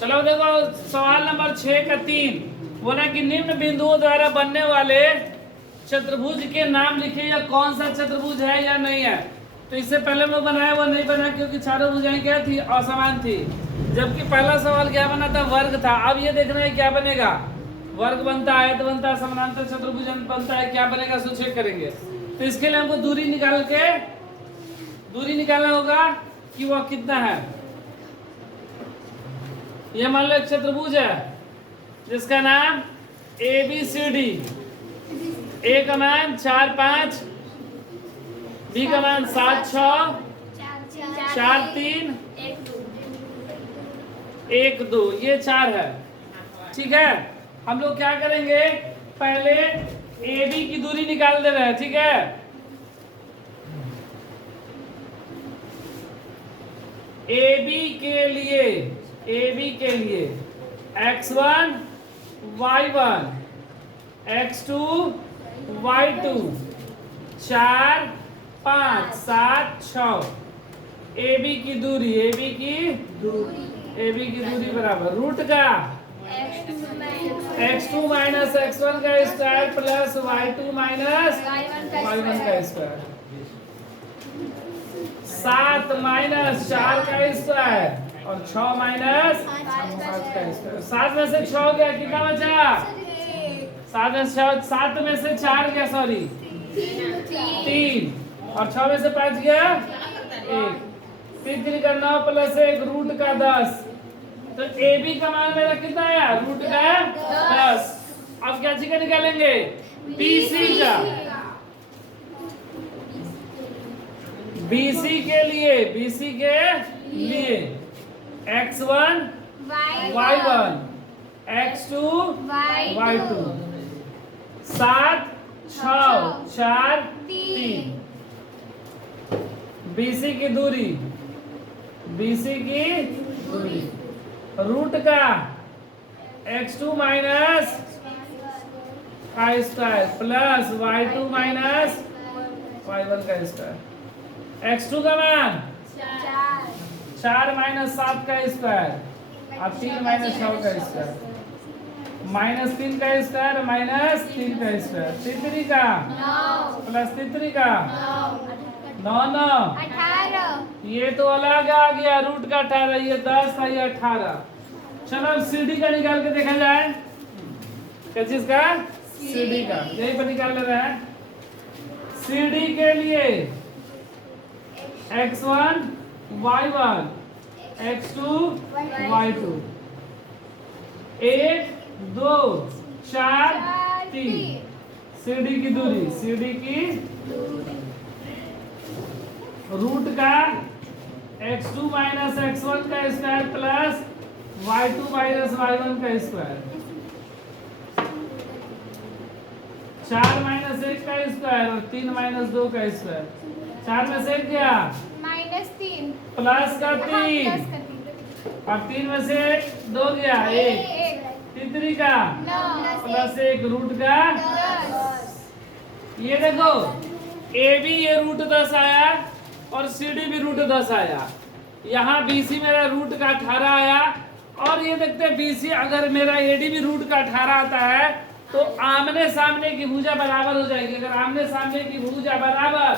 चलो देखो सवाल नंबर 6 का 3 बोला कि निम्न बिंदुओं द्वारा बनने वाले चतुर्भुज के नाम लिखिए या कौन सा चतुर्भुज है या नहीं है। तो इससे पहले वो बनाया वो नहीं बना क्योंकि चारों भुजाएं क्या थी, असमान थी। जबकि पहला सवाल क्या बना था, वर्ग था। अब ये देखना है क्या बनेगा, वर्ग बनता है, आयत बनता है, समानांतर चतुर्भुज बनता है, क्या बनेगा सो चेक करेंगे। तो इसके लिए हमको दूरी निकालना होगा कि वह कितना है। ये मान लो एक चतुर्भुज है जिसका नाम ABCD, ए का मान 4 5, बी का मान 7 6 4 3 1 2, ये 4 है। ठीक है, हम लोग क्या करेंगे, पहले AB की दूरी निकाल दे रहे हैं। ठीक है, AB के लिए x1 y1 x2 y2 4 5 7 6 AB की दूरी बराबर रूट का x2 माइनस x1 का square plus y2 minus y1 का स्क्वायर, 7 माइनस 4 का स्क्वायर और 6 माइनस 5 का स्क्वायर। 7 में से 6 गया, कितना बचा, 7 में से 4 गया, सॉरी 3 और 6 में से 5 गया 1, 3 का 9 प्लस 1 रूट का 10। तो AB का मान मेरा कितना आया, रूट का 10। अब क्या चीज का निकालेंगे, BC का। BC के लिए x1 y1 x2 y2 7 6 4 3, BC की दूरी रूट का x2 माइनस का square plus y2 minus y1 का स्क्वायर, x2 का मान 4 माइनस 7 का स्क्वायर और 3 माइनस 6 का स्क्वायर, माइनस 3 का स्क्वायर माइनस 3 का स्क्वायर, 3 का प्लस 3 का 9 9 18। ये तो अलग आ गया, रूट का 18, ये 10 था, ये 18। चलो अब CD का निकाल के देखा जाए, किस चीज का, CD का, यही पर निकाल ले रहे हैं। CD के लिए x1 y1 x2 y2 1 2 4 3, CD की दूरी रूट का x2 माइनस x1 का square plus y2 minus y1 का स्क्वायर, 4 माइनस 1 का स्क्वायर और 3 माइनस 2 का स्क्वायर, 4 में से 1 गया -3 प्लस का 3 और 3 में से 2 गया 1, 3 का 9 प्लस 1 रूट का 10। ये देखो AB ये रूट 10 आया और CD भी रूट 10 आया। यहाँ BC मेरा रूट का 18 आया और ये देखते हैं BC अगर मेरा AD भी रूट का 18 आता है तो आमने सामने की भुजा बराबर हो जाएगी। अगर आमने सामने की भुजा बराबर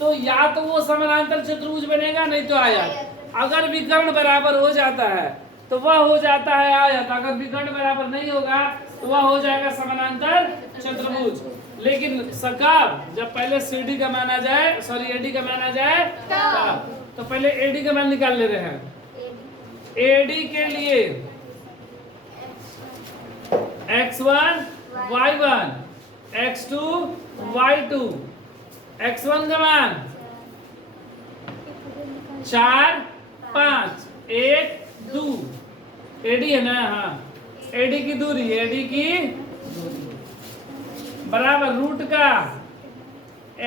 तो या तो वो समानांतर चतुर्भुज बनेगा, नहीं तो आयत। अगर विकर्ण बराबर हो जाता है तो वह हो जाता है आयत, अगर विकर्ण बराबर नहीं होगा तो वह हो जाएगा समानांतर चतुर्भुज। लेकिन कब, जब पहले CD का मान आ जाए, सॉरी AD का मान आ जाए तब। तो पहले AD का मान निकाल ले रहे हैं। AD के लिए x1 y1 x2 y2, x1 का मान 4 5 1 2, AD है ना, हाँ AD की दूरी बराबर रूट का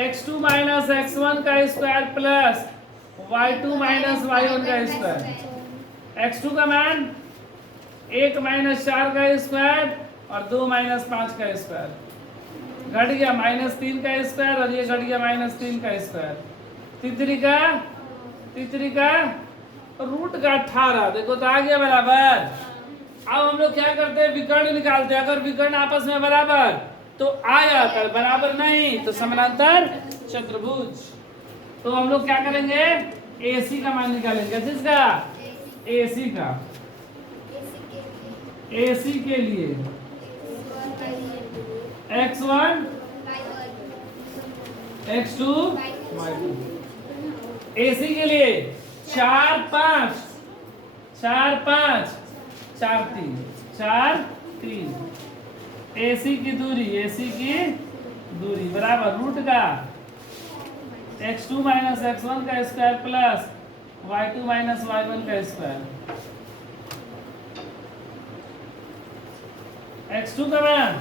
x2 माइनस x1 का square plus y2 minus y1 का स्क्वायर, x2 का मान 1 माइनस 4 का स्क्वायर और 2 माइनस 5 का स्क्वायर, घट गया -3 का स्क्वायर और ये घट गया -3 का स्क्वायर, तीसरी का रूट का 18 देखो तो आ गया बराबर। अब हम लोग क्या करते हैं, विकर्ण निकालते हैं। अगर विकर्ण आपस में बराबर तो आया, कर बराबर नहीं तो समानांतर चतुर्भुज। तो हम लोग क्या करेंगे, AC का मान निकालेंगे। किसका? AC का। AC के लिए x1 x2 y2। AC के लिए 4 5 4 5 4 3 4 3। AC की दूरी बराबर रूट का x2 माइनस x1 का square plus y2 minus y1 का स्क्वायर। x2 का मान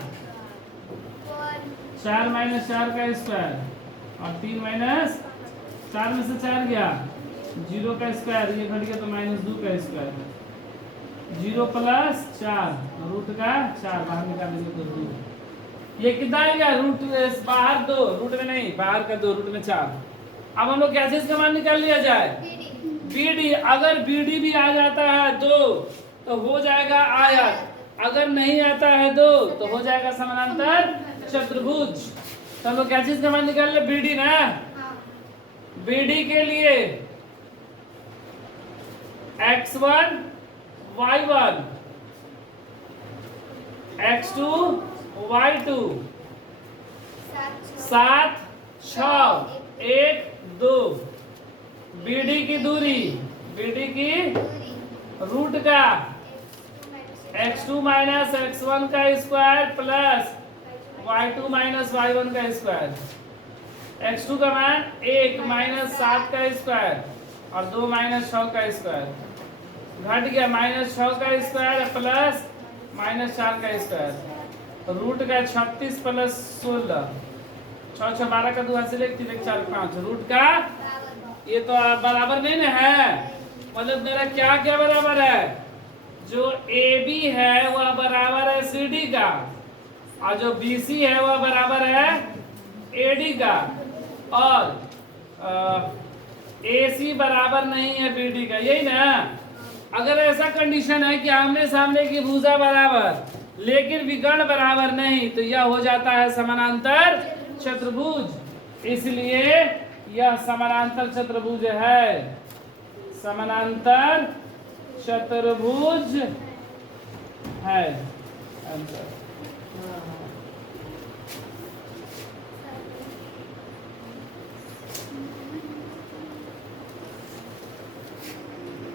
4 माइनस 4 का स्क्वायर और 3 माइनस 4 में से 4 गया 0 का स्क्वायर, ये घट गया तो -2 का स्क्वायर। 0 प्लस 4 रूट का 4 बाहर निकालेंगे तो 2। ये कितना आएगा, रूट बाहर 2, रूट में नहीं, बाहर का 2, रूट में 4। अब हम लोग क्या चीज का मान निकाल लिया जाए, BD। अगर BD भी आ जाता है 2 तो हो जाएगा आयत, अगर नहीं आता है 2 तो हो जाएगा समानांतर चतुर्भुज। तो हम लोग क्या चीज का मान निकाल ले, BD ना। BD के लिए x1 y1 x2 y2 7 6 1 2। BD की दूरी रूट का x2 माइनस x1 का square plus y2 minus y1 का स्क्वायर। x2 का मान 1 माइनस 7 का स्क्वायर और 2 माइनस 6 का स्क्वायर, घट गया -6 का स्क्वायर प्लस -4 का स्क्वायर। रूट का 36 प्लस 16 6 6 12 का 2 से 3 1 4 5 रूट का, ये तो बराबर नहीं ना है। मतलब मेरा क्या क्या बराबर है, जो AB है वह बराबर है CD का और जो BC है वह बराबर है AD का और AC बराबर नहीं है BD का, यही ना। अगर ऐसा कंडीशन है कि आमने सामने की भुजा बराबर लेकिन विकर्ण बराबर नहीं तो यह हो जाता है समानांतर चतुर्भुज। इसलिए यह समानांतर चतुर्भुज है, समानांतर चतुर्भुज है आंसर।